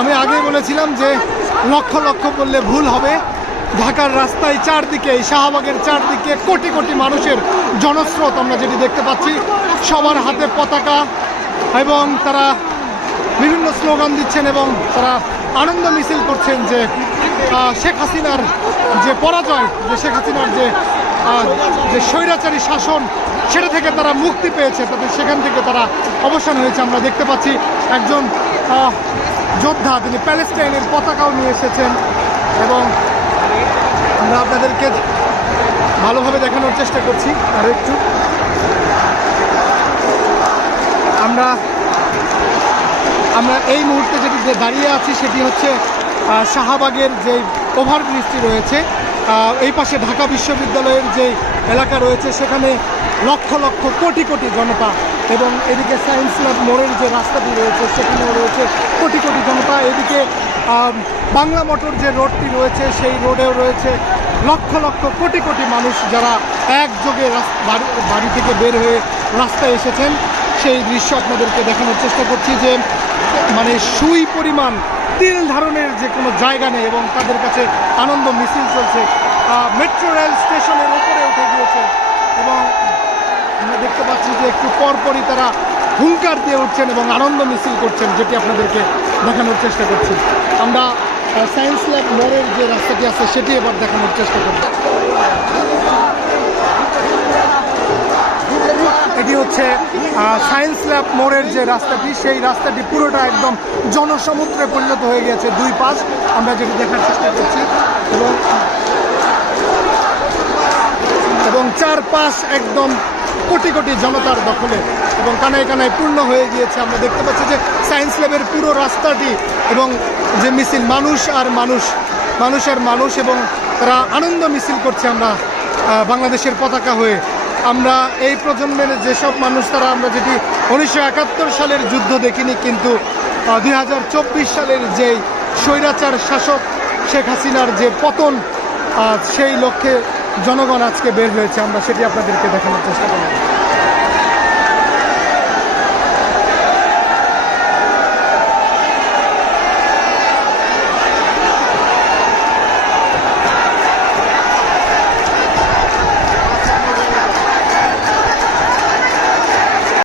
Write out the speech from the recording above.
আমি আগেই বলেছিলাম যে লক্ষ লক্ষ বললে ভুল হবে। ঢাকার রাস্তায় চারদিকে, শাহবাগের চারদিকে কোটি কোটি মানুষের জনস্রোত আমরা যেটি দেখতে পাচ্ছি। সবার হাতে পতাকা এবং তারা বিভিন্ন স্লোগান দিচ্ছেন এবং তারা আনন্দ মিছিল করছেন যে শেখ হাসিনার যে পরাজয়, যে শেখ হাসিনার যে স্বৈরাচারী শাসন, সেটা থেকে তারা মুক্তি পেয়েছে, তাদের সেখান থেকে তারা অবসান হয়েছে। আমরা দেখতে পাচ্ছি একজন যোদ্ধা, তিনি প্যালেস্টাইনের পতাকাও নিয়ে এসেছেন এবং আমরা আপনাদেরকে ভালোভাবে দেখানোর চেষ্টা করছি। আর একটু আমরা এই মুহূর্তে যেটি দাঁড়িয়ে আছি সেটি হচ্ছে শাহবাগের যে ওভারব্রিজটি রয়েছে, এই পাশে ঢাকা বিশ্ববিদ্যালয়ের যে এলাকা রয়েছে সেখানে লক্ষ লক্ষ কোটি কোটি জনতা, এবং এদিকে সায়েন্স ল্যাব মোড়ের যে রাস্তাটি রয়েছে সেখানেও রয়েছে কোটি কোটি জনতা। এদিকে বাংলা মোটর যে রোডটি রয়েছে সেই রোডেও রয়েছে লক্ষ লক্ষ কোটি কোটি মানুষ, যারা একযোগে বাড়ি থেকে বের হয়ে রাস্তায় এসেছেন। সেই দৃশ্য আপনাদেরকে দেখানোর চেষ্টা করছি যে মানে সুই পরিমাণ তিল ধারণের যে কোনো জায়গা নেই এবং তাদের কাছে আনন্দ মিছিল চলছে। মেট্রো রেল স্টেশনের উপরে উঠে গিয়েছে এবং আমরা দেখতে পাচ্ছি যে একটু পরপরই তারা হুঙ্কার দিয়ে উঠছেন এবং আনন্দ মিছিল করছেন, যেটি আপনাদেরকে দেখানোর চেষ্টা করছি। আমরা সায়েন্স ল্যাব মোড়ের যে রাস্তাটি আছে সেটি এবার দেখানোর চেষ্টা করব। এটি হচ্ছে সায়েন্স ল্যাব মোড়ের যে রাস্তাটি, সেই রাস্তাটি পুরোটা একদম জনসমুদ্রে পরিণত হয়ে গেছে দুই পাশ, আমরা যেটি দেখার চেষ্টা করছি। এবং চারপাশ একদম কোটি কোটি জনতার দখলে এবং কানায় কানায় পূর্ণ হয়ে গিয়েছে। আমরা দেখতে পাচ্ছি যে সায়েন্স ল্যাবের পুরো রাস্তাটি এবং যে মিছিল, মানুষ আর মানুষ, মানুষ আর মানুষ, এবং তারা আনন্দ মিছিল করছে আমরা বাংলাদেশের পতাকা হয়ে। আমরা এই প্রজন্মের যেসব মানুষ, তারা আমরা যেটি 1971 সালের যুদ্ধ দেখিনি, কিন্তু 2024 সালের যেই স্বৈরাচার শাসক শেখ হাসিনার যে পতন, সেই লক্ষ্যে জনগণ আজকে বের হয়েছে। আমরা সেটি আপনাদেরকে দেখানোর চেষ্টা করব।